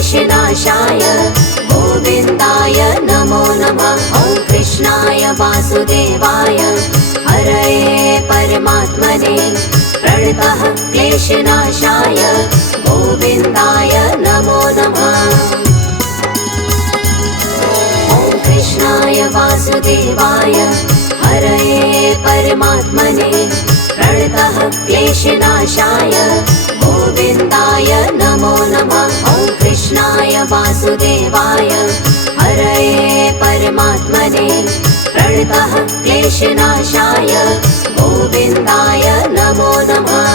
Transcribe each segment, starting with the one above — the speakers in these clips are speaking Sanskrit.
क्लेशनाशाय गोविन्दाय नमो नमः। ॐ कृष्णाय वासुदेवाय हरये परमात्मने प्रणतः क्लेशनाशाय गोविन्दाय नमो नमः। ॐ कृष्णाय वासुदेवाय हरये परमात्मने प्रणतः क्लेशनाशाय गोविन्दाय नमो नमः। ॐ कृष्णाय वासुदेवाय हरये परमात्मने प्रणतः क्लेशनाशाय गोविन्दाय नमो नमः।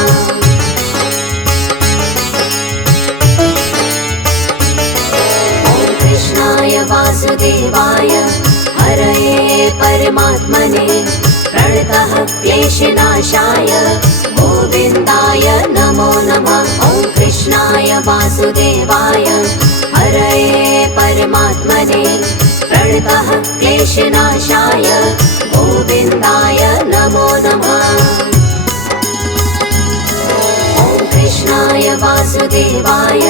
ॐ कृष्णाय वासुदेवाय हरये परमात्मने प्रणतः क्लेशनाशाय गोविन्दाय नमो नमः। ॐ कृष्णाय वासुदेवाय हरये परमात्मने प्रणतः क्लेशनाशाय गोविन्दाय नमो नमः। ॐ कृष्णाय वासुदेवाय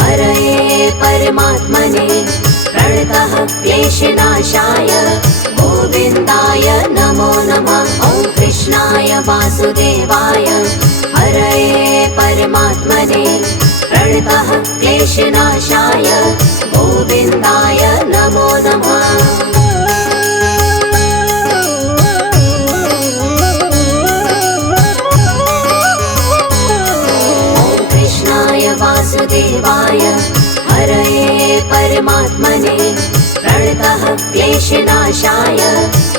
हरये परमात्मने प्रणतः क्लेशनाशाय गोविन्दाय नमो नमः। ॐ कृष्णाय वासुदेवाय हरये परमात्मने प्रणतः क्लेशनाशाय गोविन्दाय नमो नमः। ॐ कृष्णाय वासुदेवाय हरये परमात्मने प्रणतः क्लेशनाशाय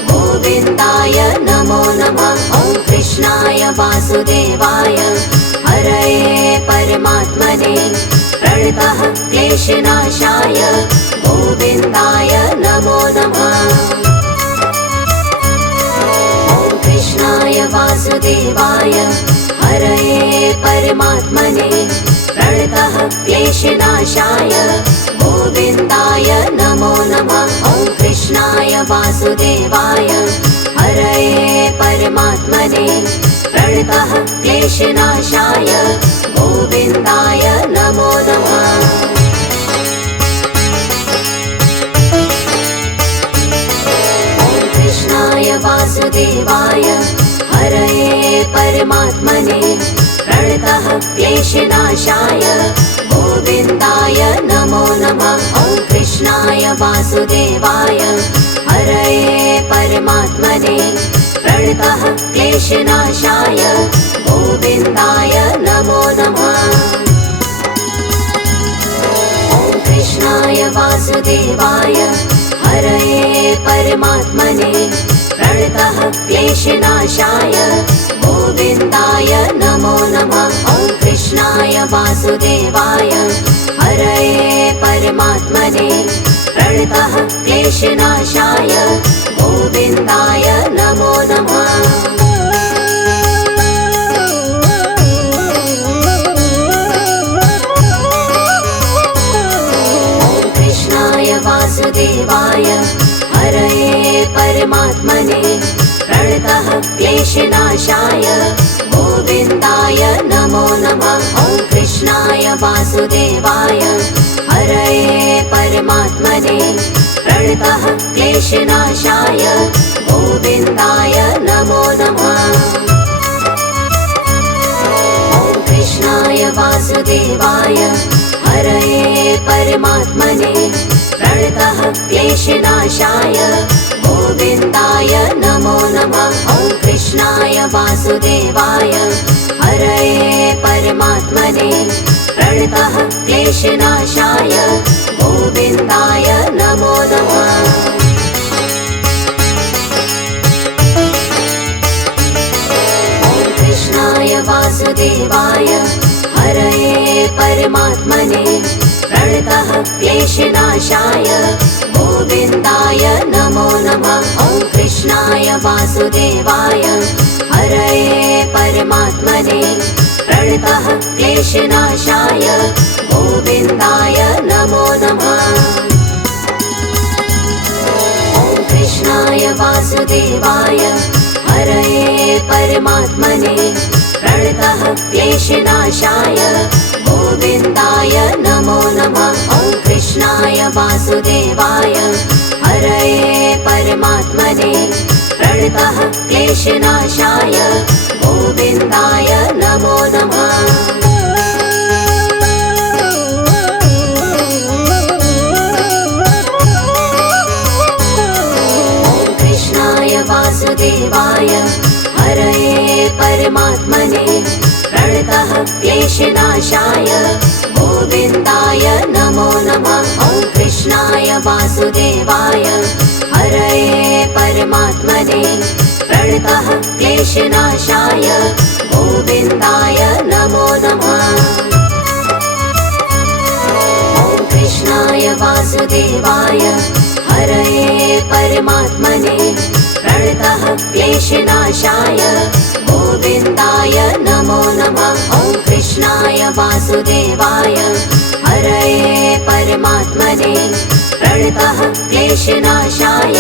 गोविन्दाय नमो नमः। ॐ कृष्णाय वासुदेवाय हरये परमात्मने प्रणतः क्लेशनाशाय गोविन्दाय नमो नमः। ॐ कृष्णाय वासुदेवाय हरये परमात्मने प्रणतः क्लेशनाशाय गोविन्दाय नमो नमः। ॐ कृष्णाय वासुदेवाय हरये परमात्मने प्रणतः क्लेशनाशाय गोविन्दाय नमो नमः। ॐ कृष्णाय वासुदेवाय हरये परमात्मने प्रणतः क्लेशनाशाय गोविन्दाय नमो नमः। ॐ कृष्णाय वासुदेवाय हरये परमात्मने प्रणतः क्लेशनाशाय गोविन्दाय नमो नमः। ॐ कृष्णाय वासुदेवाय हरये परमात्मने प्रणतः क्लेशनाशाय गोविन्दाय नमो नमः। ॐ कृष्णाय वासुदेवाय हरये परमात्मने प्रणतः क्लेशनाशाय गोविन्दाय नमो नमः। ॐ कृष्णाय वासुदेवाय हरये परमात्मने प्रणतः क्लेशनाशाय गोविन्दाय नमो नमः। ॐ कृष्णाय वासुदेवाय हरये परमात्मने प्रणतः क्लेशनाशाय गोविन्दाय नमो नमः। ॐ कृष्णाय वासुदेवाय हरये परमात्मने प्रणतः क्लेशनाशाय गोविन्दाय नमो नमः। ॐ कृष्णाय वासुदेवाय हरये परमात्मने प्रणतः क्लेशनाशाय गोविन्दाय नमो नमः। ॐ कृष्णाय वासुदेवाय हरये परमात्मने प्रणतः क्लेशनाशाय गोविन्दाय नमो नमः। ॐ कृष्णाय वासुदेवाय हरये परमात्मने प्रणतः क्लेशनाशाय गोविन्दाय नमो नमः। ॐ कृष्णाय वासुदेवाय हरये परमात्मने प्रणतः क्लेशनाशाय गोविन्दाय नमो नमः। वासुदेवाय हरये परमात्मने प्रणतः क्लेशनाशाय गोविन्दाय नमो नमः। वासुदेवाय हरये परमात्मने प्रणतः क्लेशनाशाय गोविन्दाय नमो नमः। ॐ कृष्णाय वासुदेवाय हरये परमात्मने प्रणतः क्लेशनाशाय गोविन्दाय नमो नमः। ॐ कृष्णाय वासुदेवाय हरये परमात्मने प्रणतः क्लेशनाशाय गोविन्दाय नमो नमः। ॐ कृष्णाय वासुदेवाय हरये परमात्मने प्रणतः क्लेशनाशाय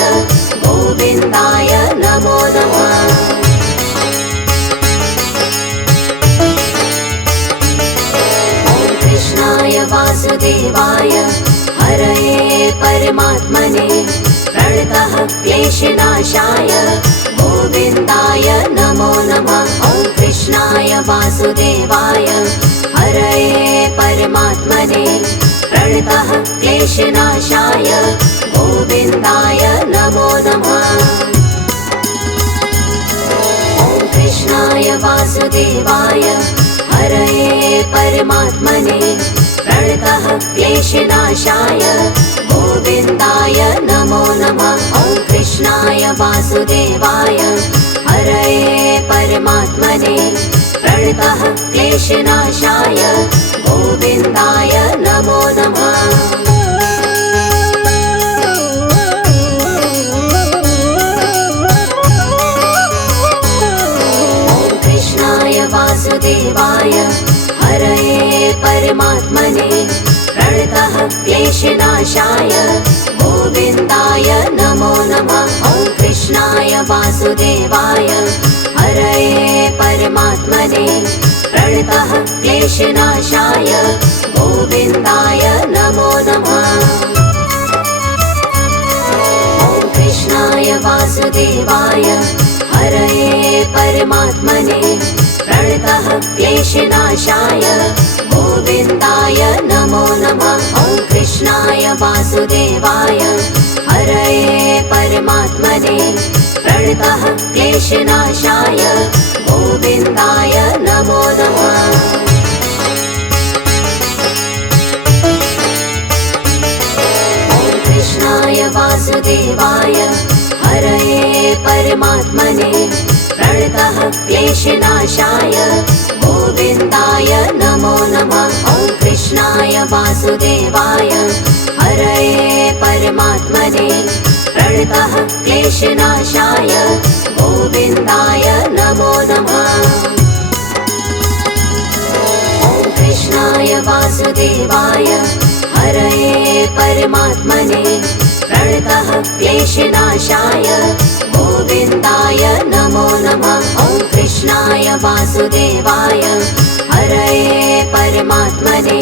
गोविन्दाय नमो नमः। ॐ कृष्णाय वासुदेवाय हरये परमात्मने प्रणतः क्लेशनाशाय गोविन्दाय नमो नमः। ॐ कृष्णाय वासुदेवाय हरये परमात्मने प्रणतः क्लेशनाशाय गोविन्दाय नमो नमः। ॐ कृष्णाय वासुदेवाय हरये परमात्मने प्रणतः क्लेशनाशाय गोविन्दाय नमो नमः। ॐ कृष्णाय वासुदेवाय हरये परमात्मने प्रणतः क्लेशनाशाय गोविन्दाय नमो नमः। ॐ कृष्णाय वासुदेवाय हरये परमात्मने प्रणतः क्लेशनाशाय गोविन्दाय नमो नमः। ॐ कृष्णाय वासुदेवाय हरये परमात्मने प्रणतः क्लेशनाशाय गोविन्दाय नमो नमः। ॐ कृष्णाय वासुदेवाय हरये परमात्मने प्रणतः क्लेशनाशाय गोविन्दाय नमो नमः। ॐ कृष्णाय वासुदेवाय हरये परमात्मने प्रणतः क्लेशनाशाय गोविन्दाय नमो नमः। ॐ कृष्णाय वासुदेवाय हरये परमात्मने प्रणतः क्लेशनाशाय गोविन्दाय नमो नमः। ॐ कृष्णाय वासुदेवाय हरये परमात्मने प्रणतः क्लेशनाशाय गोविन्दाय नमो नमः। ॐ कृष्णाय वासुदेवाय हरये परमात्मने प्रणतः क्लेशनाशाय गोविन्दाय नमो नमः। ॐ कृष्णाय वासुदेवाय हरये परमात्मने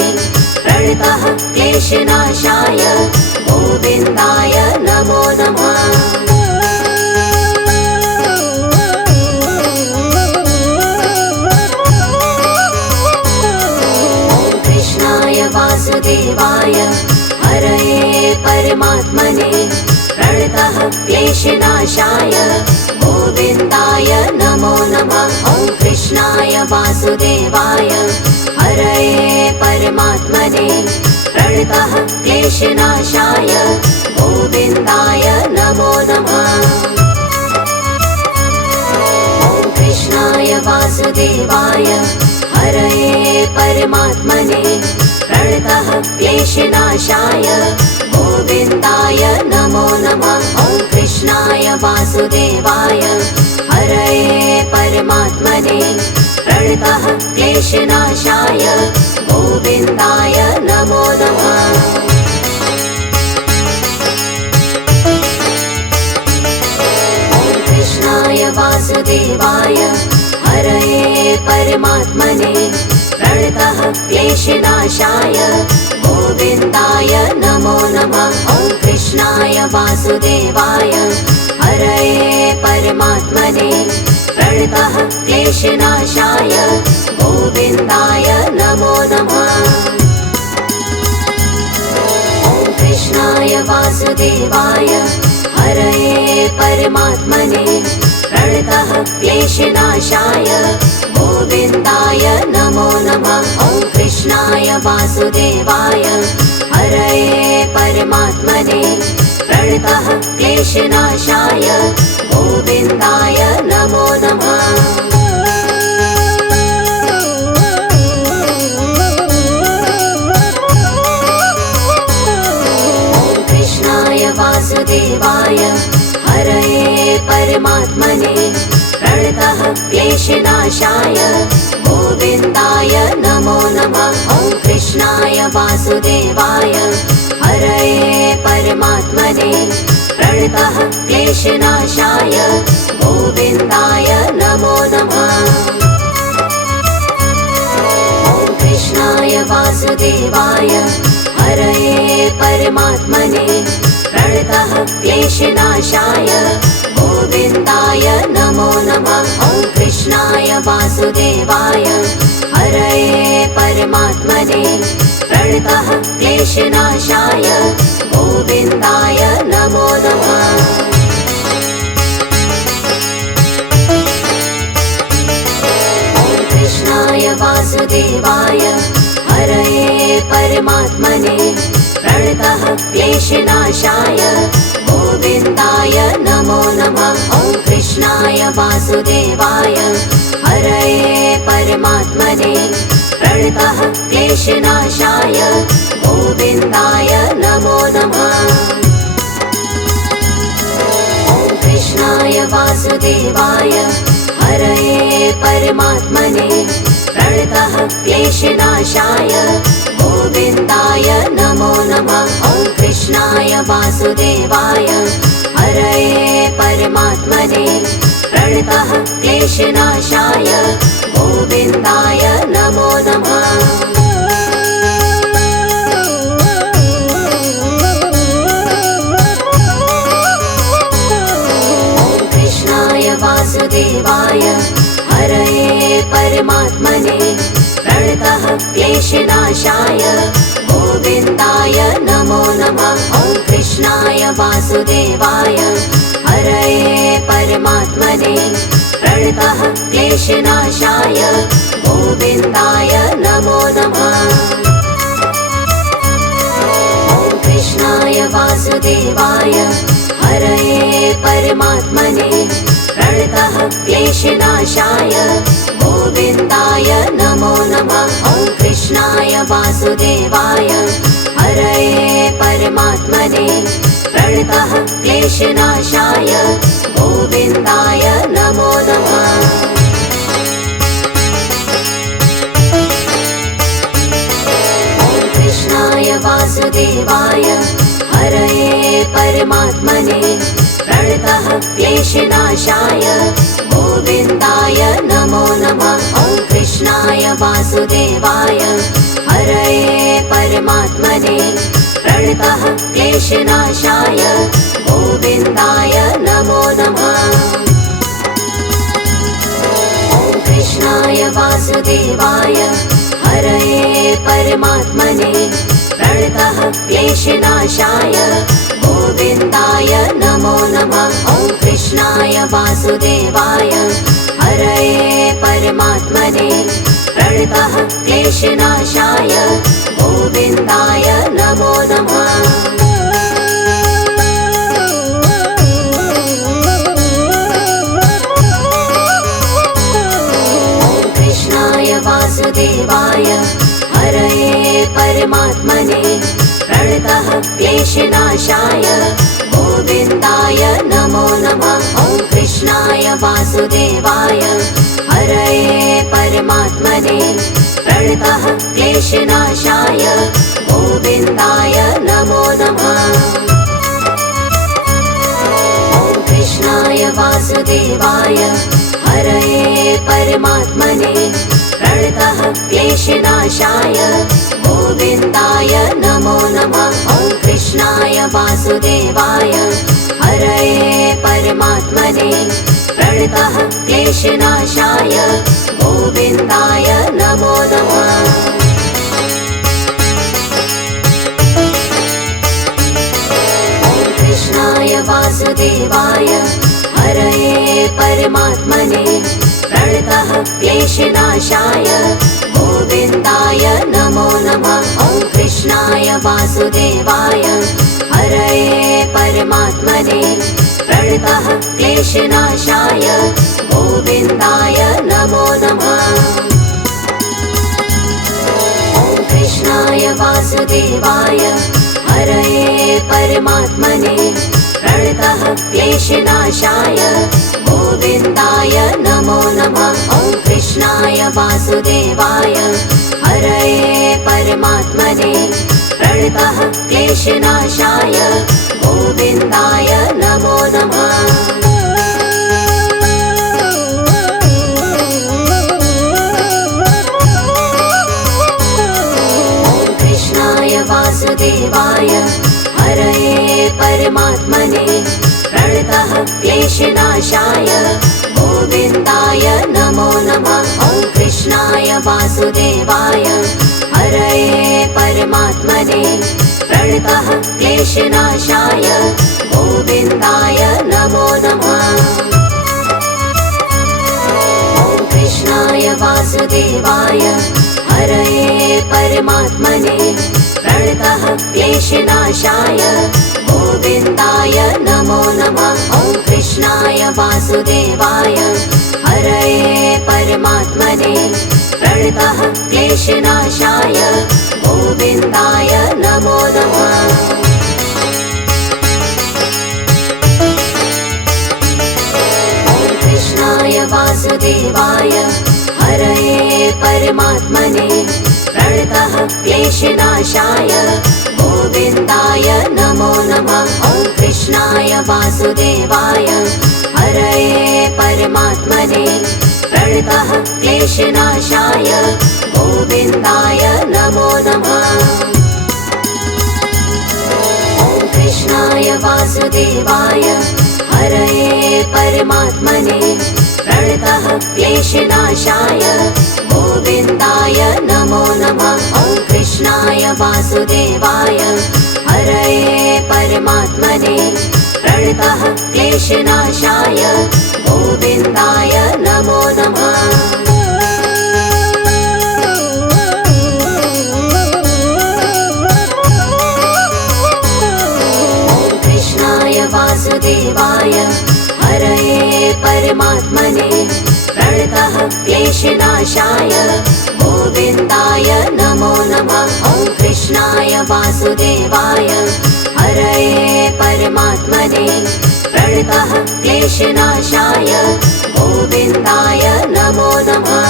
प्रणतः क्लेशनाशाय गोविन्दाय नमो नमः। ॐ कृष्णाय वासुदेवाय हरये परमात्मने प्रणतः क्लेशनाशाय गोविन्दाय नमो नमः। ॐ कृष्णाय वासुदेवाय हरये परमात्मने प्रणतः क्लेशनाशाय गोविन्दाय नमो नमः। ॐ कृष्णाय वासुदेवाय हरये परमात्मने प्रणतः क्लेशनाशाय गोविन्दाय नमो नमः। ॐ कृष्णाय वासुदेवाय हरये परमात्मने प्रणतः क्लेशनाशाय गोविन्दाय नमो नमः। ॐ कृष्णाय वासुदेवाय हरये परमात्मने प्रणतः क्लेशनाशाय गोविन्दाय नमो नमः। ॐ वासुदेवाय हरये परमात्मने प्रणतः क्लेशनाशाय गोविन्दाय नमो नमः। ॐ कृष्णाय वासुदेवाय हरये परमात्मने प्रणतः क्लेशनाशाय गोविन्दाय नमो नमः। ॐ कृष्णाय वासुदेवाय हरये परमात्मने प्रणतः क्लेशनाशाय गोविन्दाय नमो नमः। ॐ कृष्णाय वासुदेवाय हरये परमात्मने प्रणतः क्लेशनाशाय गोविन्दाय नमो नमः। ॐ कृष्णाय वासुदेवाय हरये परमात्मने प्रणतः क्लेशनाशाय गोविन्दाय नमो नमः। ॐ कृष्णाय वासुदेवाय हरये परमात्मने प्रणतः क्लेशनाशाय गोविन्दाय नमो नमः। ॐ कृष्णाय वासुदेवाय हरये परमात्मने प्रणतः क्लेशनाशाय गोविन्दाय नमो नमः। ॐ कृष्णाय वासुदेवाय हरये परमात्मने प्रणतः क्लेशनाशाय गोविन्दाय नमो नमः। ॐ कृष्णाय वासुदेवाय हरये परमात्मने प्रणतः क्लेशनाशाय गोविन्दाय नमो नमः। ॐ कृष्णाय वासुदेवाय हरये परमात्मने प्रणतः क्लेशनाशाय गोविन्दाय नमो नमः। ॐ कृष्णाय वासुदेवाय हरये परमात्मने प्रणतः क्लेशनाशाय गोविन्दाय नमो नमः। ॐ कृष्णाय वासुदेवाय हरये परमात्मने प्रणतः क्लेशनाशाय गोविन्दाय नमो नमः। ॐ कृष्णाय वासुदेवाय हरये परमात्मने प्रणतः क्लेशनाशाय गोविन्दाय नमो नमः। ॐ कृष्णाय वासुदेवाय हरये परमात्मने प्रणतः क्लेशनाशाय गोविन्दाय नमो नमः। ॐ कृष्णाय वासुदेवाय हरये परमात्मने प्रणतः क्लेशनाशाय गोविन्दाय नमो नमः। ॐ कृष्णाय वासुदेवाय हरये परमात्मने प्रणतः क्लेशनाशाय गोविन्दाय नमो नमः। ॐ कृष्णाय वासुदेवाय हरये परमात्मने प्रणतः क्लेशनाशाय गोविन्दाय नमो नमः। ॐ कृष्णाय वासुदेवाय हरये परमात्मने प्रणतः क्लेशनाशाय गोविन्दाय नमो नमः। ॐ कृष्णाय वासुदेवाय हरये परमात्मने प्रणतः क्लेशनाशाय गोविन्दाय नमो नमः। ॐ कृष्णाय वासुदेवाय हरये परमात्मने प्रणतः क्लेशनाशाय गोविन्दाय नमो नमः। ॐ कृष्णाय वासुदेवाय हरये परमात्मने प्रणतः क्लेशनाशाय गोविन्दाय नमो नमः। ॐ कृष्णाय वासुदेवाय हरये परमात्मने प्रणतः क्लेशनाशाय गोविन्दाय नमो नमः। ॐ कृष्णाय वासुदेवाय वासुदेवाय हरये परमात्मने प्रणतः क्लेशनाशाय गोविन्दाय नमो नमः। कृष्णाय वासुदेवाय हरये परमात्मने प्रणतः क्लेशनाशाय गोविन्दाय नमो नमः। ॐ कृष्णाय वासुदेवाय हरये परमात्मने प्रणतः क्लेशनाशाय गोविन्दाय नमो नमः। ॐ कृष्णाय वासुदेवाय हरये परमात्मने प्रणतः क्लेशनाशाय गोविन्दाय नमो नमः। ॐ कृष्णाय वासुदेवाय हरये परमात्मने प्रणतः क्लेशनाशाय गोविन्दाय नमो नमः। वासुदेवाय हरये परमात्मने प्रणतः क्लेशनाशाय गोविन्दाय नमो नमः। ॐ कृष्णाय वासुदेवाय हरये परमात्मने प्रणतः क्लेशनाशाय गोविन्दाय नमो नमः। ॐ कृष्णाय वासुदेवाय हरये परमात्मने प्रणतः क्लेशनाशाय गोविन्दाय नमो नमः। ॐ कृष्णाय वासुदेवाय हरये परमात्मने प्रणतः क्लेशनाशाय गोविन्दाय नमो नमः। ॐ कृष्णाय वासुदेवाय हरये परमात्मने प्रणतः क्लेशनाशाय गोविन्दाय नमो नमः। ॐ कृष्णाय वासुदेवाय हरये परमात्मने प्रणतः क्लेशनाशाय गोविन्दाय नमो नमः। ॐ कृष्णाय वासुदेवाय हरये परमात्मने प्रणतः क्लेशनाशाय गोविन्दाय नमो नमः। ॐ कृष्णाय वासुदेवाय हरये परमात्मने प्रणतः क्लेशनाशाय गोविन्दाय नमो नमः। ॐ कृष्णाय वासुदेवाय हरये परमात्मने प्रणतः क्लेशनाशाय गोविन्दाय नमो नमः। ॐ कृष्णाय वासुदेवाय हरये परमात्मने प्रणतः क्लेशनाशाय गोविन्दाय नमो नमः।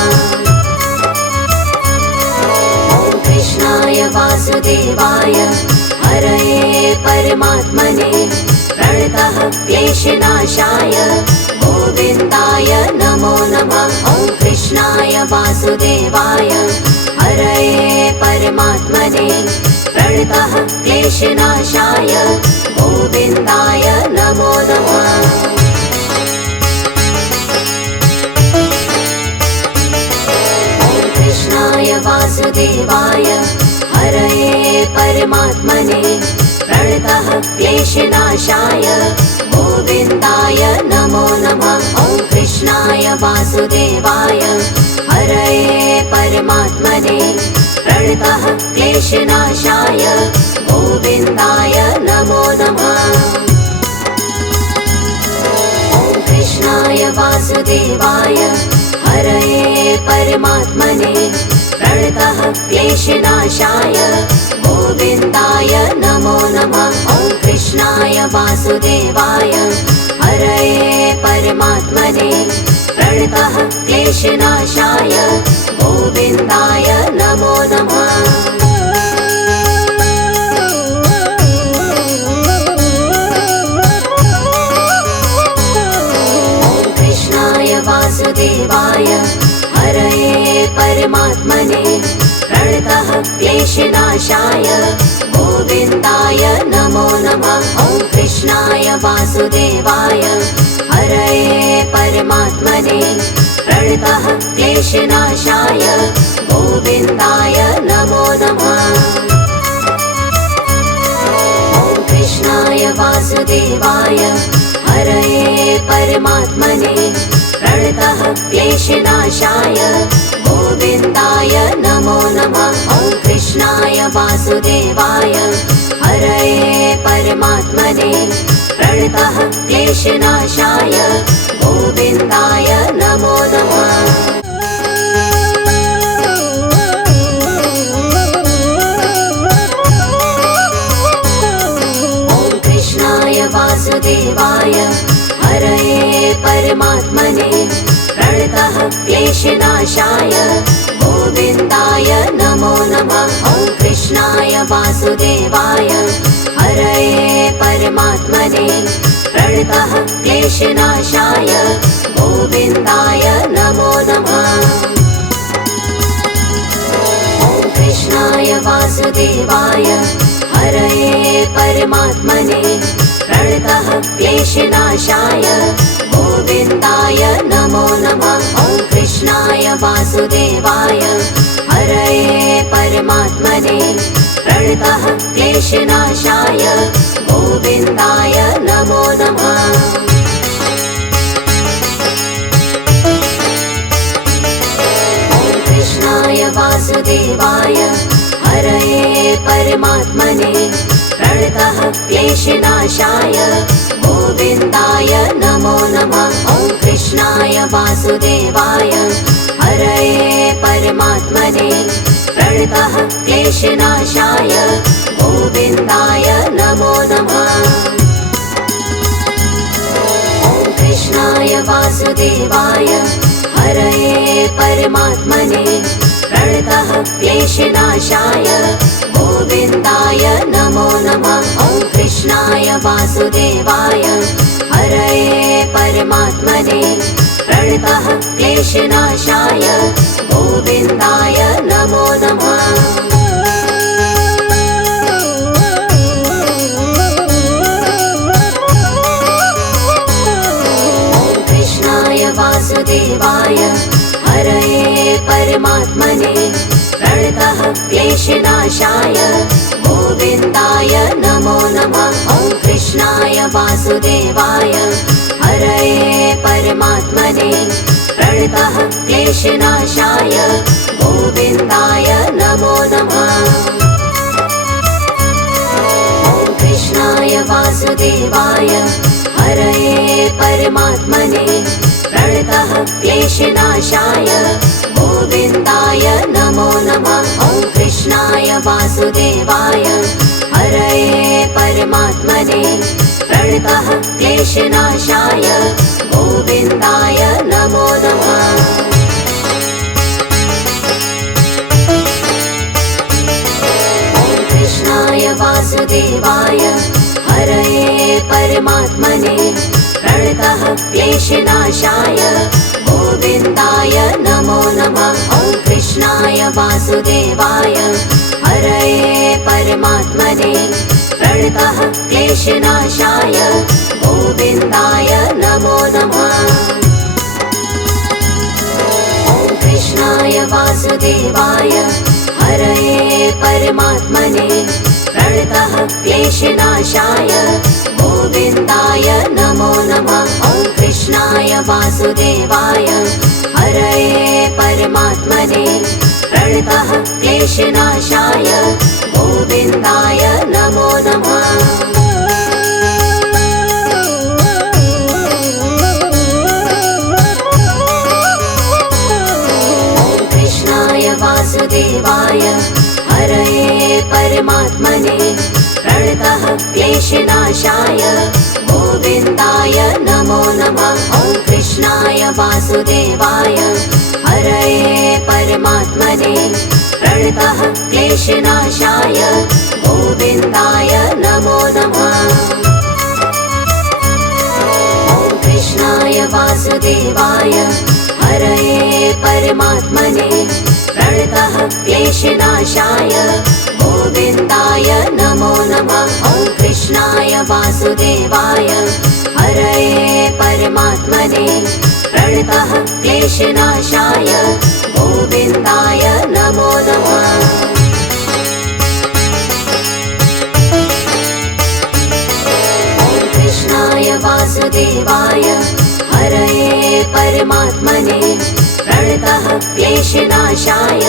ॐ कृष्णाय वासुदेवाय हरये परमात्मने प्रणतः क्लेशनाशाय गोविन्दाय नमो नमः। ॐ कृष्णाय वासुदेवाय हरये परमात्मने प्रणतः क्लेशनाशाय गोविन्दाय नमो नमः। ॐ कृष्णाय वासुदेवाय हरये परमात्मने प्रणतः क्लेशनाशाय गोविन्दाय नमो नमः। ॐ कृष्णाय वासुदेवाय हरये परमात्मने प्रणतः क्लेशनाशाय गोविन्दाय नमो नमः। ॐ कृष्णाय वासुदेवाय हरये परमात्मने प्रणतः क्लेशनाशाय गोविन्दाय नमो नमः। ॐ कृष्णाय वासुदेवाय हरये परमात्मने प्रणतः क्लेशनाशाय गोविन्दाय नमो नमः। ॐ कृष्णाय वासुदेवाय हरये परमात्मने प्रणतः क्लेशनाशाय गोविन्दाय नमो नमः। कृष्णाय वासुदेवाय हरये परमात्मने प्रणतः क्लेशनाशाय गोविन्दाय नमो नमः। ॐ कृष्णाय वासुदेवाय हरये परमात्मने प्रणतः क्लेशनाशाय गोविन्दाय नमो नमः। ॐ कृष्णाय वासुदेवाय हरये परमात्मने प्रणतः क्लेशनाशाय गोविन्दाय नमो नमः। वासुदेवाय हरये परमात्मने प्रणतः क्लेशनाशाय गोविन्दाय नमो नमः। ॐ कृष्णाय वासुदेवाय हरये परमात्मने प्रणतः क्लेशनाशाय गोविन्दाय नमो नमः। ॐ कृष्णाय वासुदेवाय हरये परमात्मने प्रणतः क्लेशनाशाय गोविन्दाय नमो नमः। ॐ कृष्णाय वासुदेवाय हरये परमात्मने प्रणतः क्लेशनाशाय गोविन्दाय नमो नमः। ॐ कृष्णाय वासुदेवाय हरये परमात्मने प्रणतः क्लेशनाशाय गोविन्दाय नमो नमः। ॐ कृष्णाय वासुदेवाय हरये परमात्मने प्रणतः क्लेशनाशाय गोविन्दाय नमो नमः। ॐ कृष्णाय वासुदेवाय हरये परमात्मने प्रणतः क्लेशनाशाय गोविन्दाय नमो नमः। ॐ कृष्णाय वासुदेवाय हरये परमात्मने प्रणतः क्लेशनाशाय गोविन्दाय नमो नमः। ॐ कृष्णाय वासुदेवाय हरये परमात्मने प्रणतः क्लेशनाशाय गोविन्दाय नमो नमः। ॐ कृष्णाय वासुदेवाय हरये परमात्मने प्रणतः क्लेशनाशाय गोविन्दाय नमो नमः। ॐ कृष्णाय वासुदेवाय हरये परमात्मने प्रणतः क्लेशनाशाय गोविन्दाय नमो नमः। ॐ कृष्णाय वासुदेवाय हरये परमात्मने प्रणतः क्लेशनाशाय गोविन्दाय नमो नमः। ॐ कृष्णाय वासुदेवाय हरये परमात्मने प्रणतः क्लेशनाशाय गोविन्दाय नमो नमः। ॐ कृष्णाय वासुदेवाय हरये परमात्मने प्रणतः क्लेशनाशाय गोविन्दाय नमो नमः। ॐ कृष्णाय वासुदेवाय हरये परमात्मने प्रणतः क्लेशनाशाय गोविन्दाय नमो नमः। ॐ कृष्णाय वासुदेवाय हरये परमात्मने प्रणतः क्लेशनाशाय गोविन्दाय नमो नमः। ॐ कृष्णाय वासुदेवाय हरये परमात्मने प्रणतः क्लेशनाशाय गोविन्दाय नमो नमः। ॐ कृष्णाय वासुदेवाय हरये परमात्मने प्रणतः क्लेशनाशाय गोविन्दाय नमो नमः। ॐ कृष्णाय वासुदेवाय हरये परमात्मने प्रणतः क्लेशनाशाय गोविन्दाय नमो नमः। ॐ कृष्णाय वासुदेवाय हरये परमात्मने प्रणतः क्लेशनाशाय गोविन्दाय नमो नमः। ॐ कृष्णाय वासुदेवाय हरये परमात्मने प्रणतः क्लेशनाशाय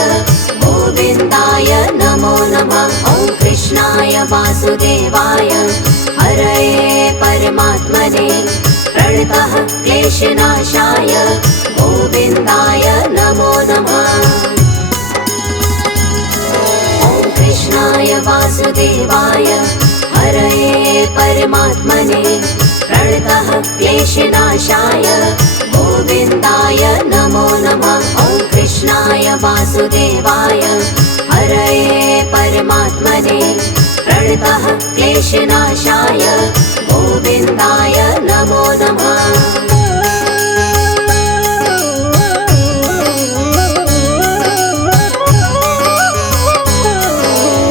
गोविन्दाय नमो नमः। ॐ कृष्णाय वासुदेवाय हरये परमात्मने प्रणतः क्लेशनाशाय गोविन्दाय नमो नमः। ॐ कृष्णाय वासुदेवाय हरये परमात्मने प्रणतः क्लेशनाशाय गोविन्दाय नमो नमः। ॐ कृष्णाय वासुदेवाय हरये परमात्मने प्रणतः क्लेशनाशाय गोविन्दाय नमो नमः।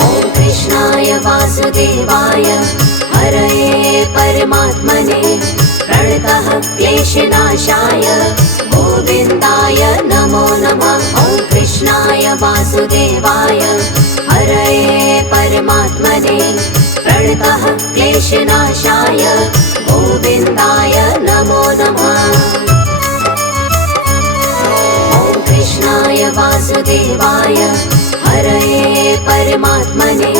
ॐ कृष्णाय वासुदेवाय हरये परमात्मने प्रणतः क्लेशनाशाय गोविन्दाय नमो नमः। ॐ कृष्णाय वासुदेवाय हरये परमात्मने प्रणतः क्लेशनाशाय गोविन्दाय नमो नमः। ॐ कृष्णाय वासुदेवाय हरये परमात्मने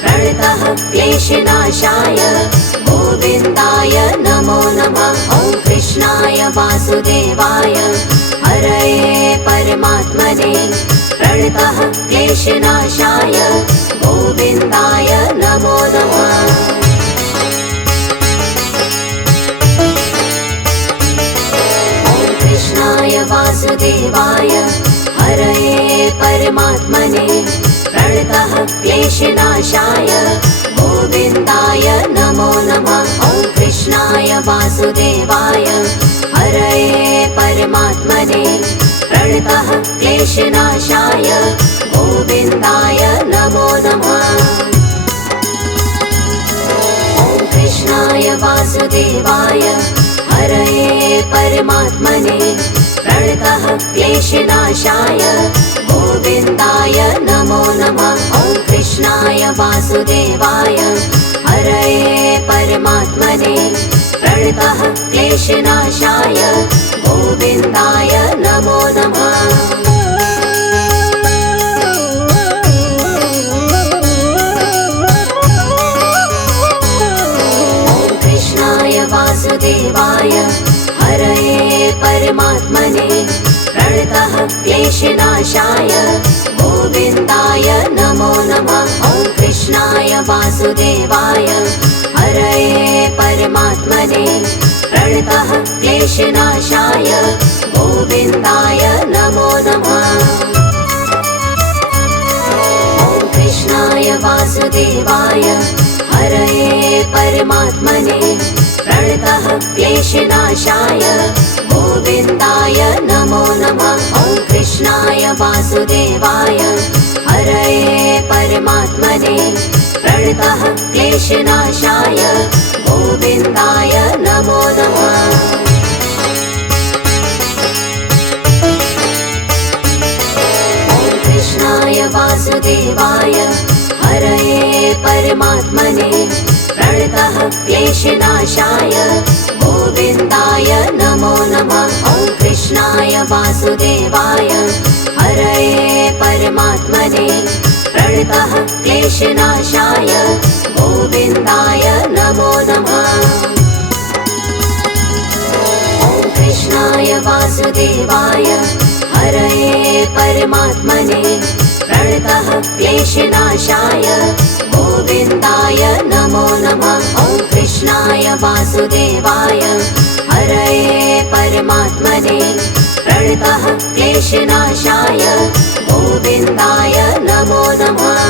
प्रणतः क्लेशनाशाय गोविन्दाय नमो नमः। ॐ कृष्णाय वासुदेवाय हरये परमात्मने प्रणतः क्लेशनाशाय गोविन्दाय नमो नमः। ॐ कृष्णाय वासुदेवाय हरये परमात्मने प्रणतः क्लेशनाशाय गोविन्दाय नमो नमः। ॐ कृष्णाय वासुदेवाय हरये परमात्मने प्रणतः क्लेशनाशाय गोविन्दाय नमो नमः। ॐ कृष्णाय वासुदेवाय हरये परमात्मने प्रणतः क्लेशनाशाय गोविन्दाय नमो नमः। ॐ कृष्णाय वासुदेवाय हरये परमात्मने प्रणतः क्लेशनाशाय गोविन्दाय नमो नमः। ॐ कृष्णाय वासुदेवाय हरये परमात्मने प्रणतः क्लेशनाशाय गोविन्दाय नमो नमः। ॐ कृष्णाय वासुदेवाय हरये परमात्मने प्रणतः क्लेशनाशाय गोविन्दाय नमो नमः। ॐ कृष्णाय वासुदेवाय हरये परमात्मने प्रणतः क्लेशनाशाय गोविन्दाय नमो नमः। ॐ कृष्णाय वासुदेवाय हरये परमात्मने प्रणतः क्लेशनाशाय गोविन्दाय नमो नमः। ॐ कृष्णाय वासुदेवाय हरये परमात्मने प्रणतः क्लेशनाशाय गोविन्दाय नमो नमः। ॐ कृष्णाय वासुदेवाय हरये परमात्मने प्रणतः क्लेशनाशाय गोविन्दाय नमो नमः। ॐ कृष्णाय वासुदेवाय हरये परमात्मने प्रणतः क्लेशनाशाय गोविन्दाय नमो नमः। ॐ कृष्णाय वासुदेवाय हरये परमात्मने प्रणतः क्लेशनाशाय गोविन्दाय नमो नमः।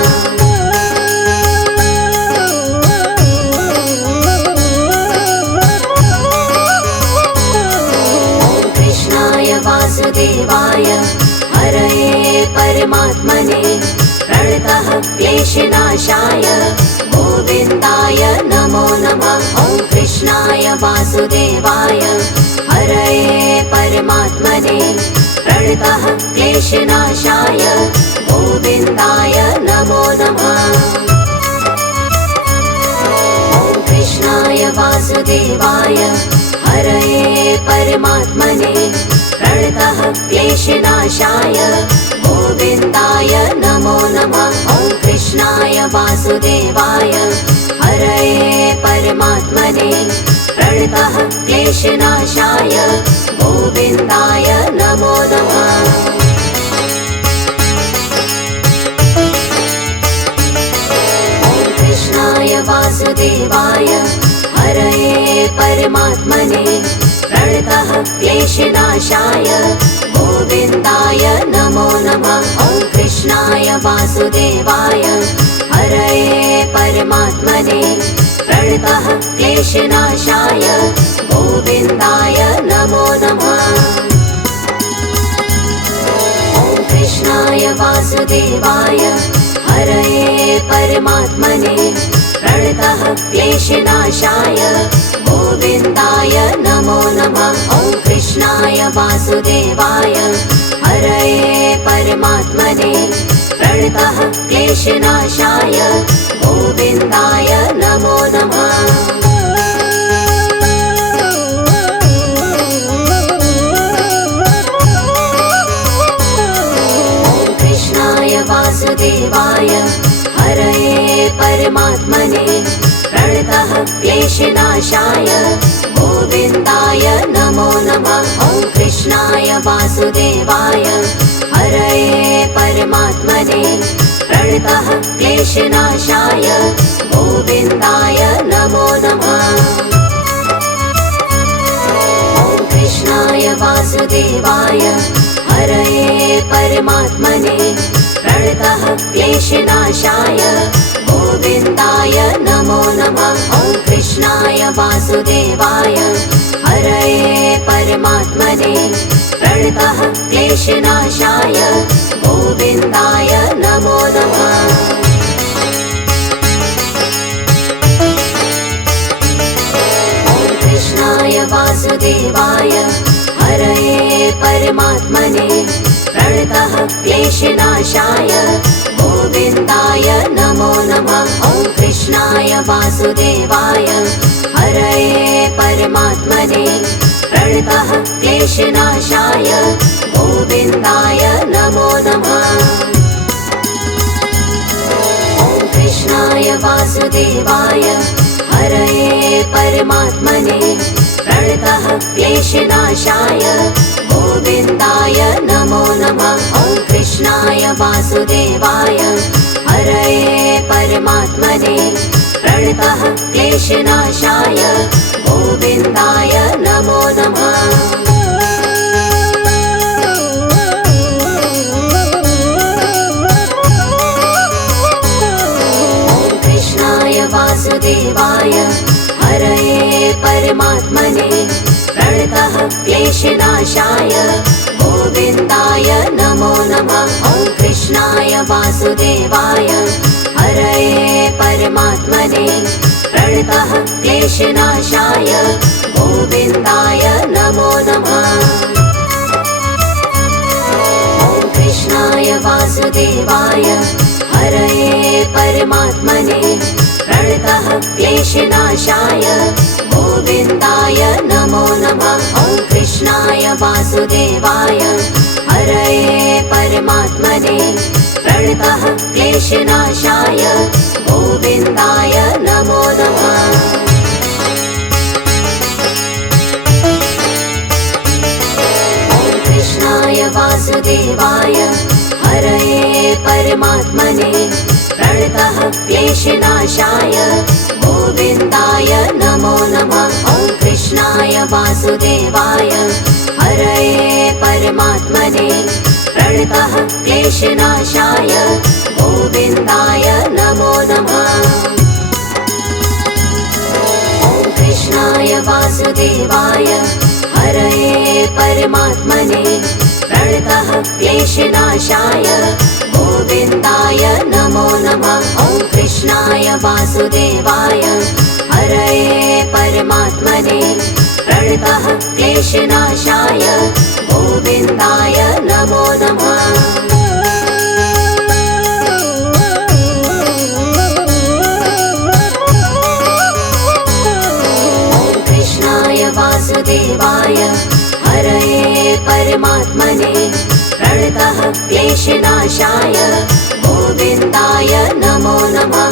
ॐ कृष्णाय वासुदेवाय हरये परमात्मने प्रणतः क्लेशनाशाय गोविन्दाय नमो नमः। ॐ कृष्णाय वासुदेवाय हरये परमात्मने प्रणतः क्लेशनाशाय गोविन्दाय नमो नमः। ॐ कृष्णाय वासुदेवाय हरये परमात्मने प्रणतः क्लेशनाशाय गोविन्दाय नमो नमः। ॐ कृष्णाय वासुदेवाय हरये परमात्मने प्रणतः क्लेशनाशाय गोविन्दाय नमो नमः। ॐ कृष्णाय वासुदेवाय हरये परमात्मने प्रणतः क्लेशनाशाय गोविन्दाय नमो नमः। ॐ कृष्णाय वासुदेवाय हरये परमात्मने प्रणतः क्लेशनाशाय गोविन्दाय नमो नमः। ॐ कृष्णाय वासुदेवाय हरये परमात्मने प्रणतः क्लेशनाशाय गोविन्दाय नमो नमः। ॐ कृष्णाय वासुदेवाय हरये परमात्मने प्रणतः क्लेशनाशाय गोविन्दाय नमो नमः। ॐ कृष्णाय वासुदेवाय हरये परमात्मने प्रणतः क्लेशनाशाय गोविन्दाय नमो नमः। ॐ कृष्णाय वासुदेवाय हरये परमात्मने प्रणतः क्लेशनाशाय गोविन्दाय नमो नमः। ॐ कृष्णाय वासुदेवाय हरये परमात्मने प्रणतः क्लेशनाशाय गोविन्दाय नमो नमः। ॐ कृष्णाय वासुदेवाय हरये परमात्मने प्रणतः क्लेशनाशाय गोविन्दाय नमो नमः। ॐ कृष्णाय वासुदेवाय हरये परमात्मने प्रणतः क्लेशनाशाय गोविन्दाय नमो नमः। ॐ कृष्णाय वासुदेवाय हरये परमात्मने प्रणतः क्लेशनाशाय गोविन्दाय नमो नमः। ॐ कृष्णाय वासुदेवाय हरये परमात्मने प्रणतः क्लेशनाशाय गोविन्दाय नमो नमः। ॐ कृष्णाय वासुदेवाय हरये परमात्मने प्रणतः क्लेशनाशाय गोविन्दाय नमो नमः। ॐ कृष्णाय वासुदेवाय हरये परमात्मने प्रणतः क्लेशनाशाय गोविन्दाय नमो नमः। ॐ कृष्णाय वासुदेवाय हरये परमात्मने प्रणतः क्लेशनाशाय गोविन्दाय नमो नमः। ॐ कृष्णाय वासुदेवाय हरये परमात्मने प्रणतः क्लेशनाशाय गोविन्दाय नमो नमः। ॐ कृष्णाय वासुदेवाय हरये परमात्मने प्रणतः क्लेशनाशाय गोविन्दाय नमो नमः। ॐ कृष्णाय वासुदेवाय हरये परमात्मने प्रणतः क्लेशनाशाय गोविन्दाय नमो नमः। ॐ कृष्णाय वासुदेवाय हरये परमात्मने प्रणतः क्लेशनाशाय गोविन्दाय नमो नमः। ॐ कृष्णाय वासुदेवाय हरये परमात्मने प्रणतः क्लेशनाशाय गोविन्दाय नमो नमः। ॐ कृष्णाय वासुदेवाय हरये परमात्मने प्रणतः क्लेशनाशाय गोविन्दाय नमो नमः। वासुदेवाय हरये परमात्मने प्रणतः क्लेशनाशाय गोविन्दाय नमो नमः।